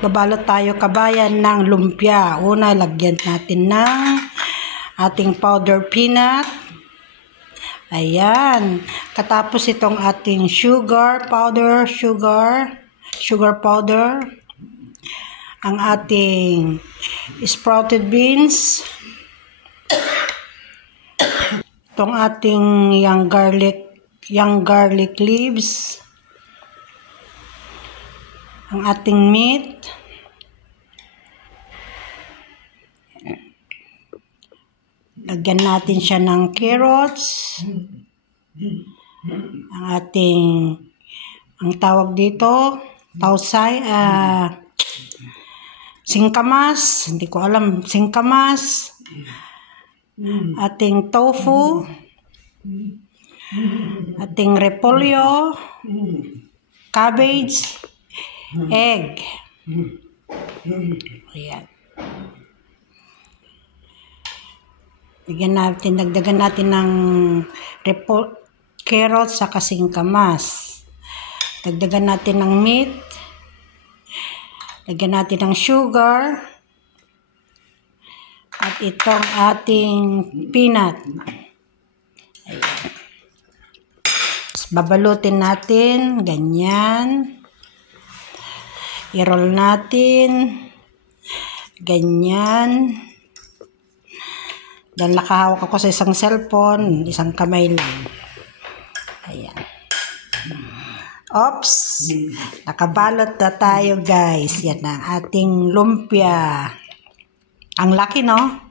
Babalot tayo kabayan ng lumpia. Una, lagyan natin ng ating powder peanut. Ayan. Katapos itong ating sugar powder. Ang ating sprouted beans. Itong ating young garlic leaves. Ang ating meat. Lagyan natin siya ng carrots. Ang tawag dito, singkamas. Hindi ko alam, singkamas. Ating tofu. Ating repolyo. Cabbage. Egg. Ayan. Dagdagan natin ng carrots sa singkamas. Dagdagan natin ng meat. Lagyan natin ng sugar. At itong ating peanut. Ayan. Babalutin natin. Ganyan. I-roll natin. Ganyan. Dahil nakahawak ako sa isang cellphone, isang kamay lang. Ayan. Oops! Nakabalot na tayo, guys. Yan ang ating lumpia. Ang laki, no?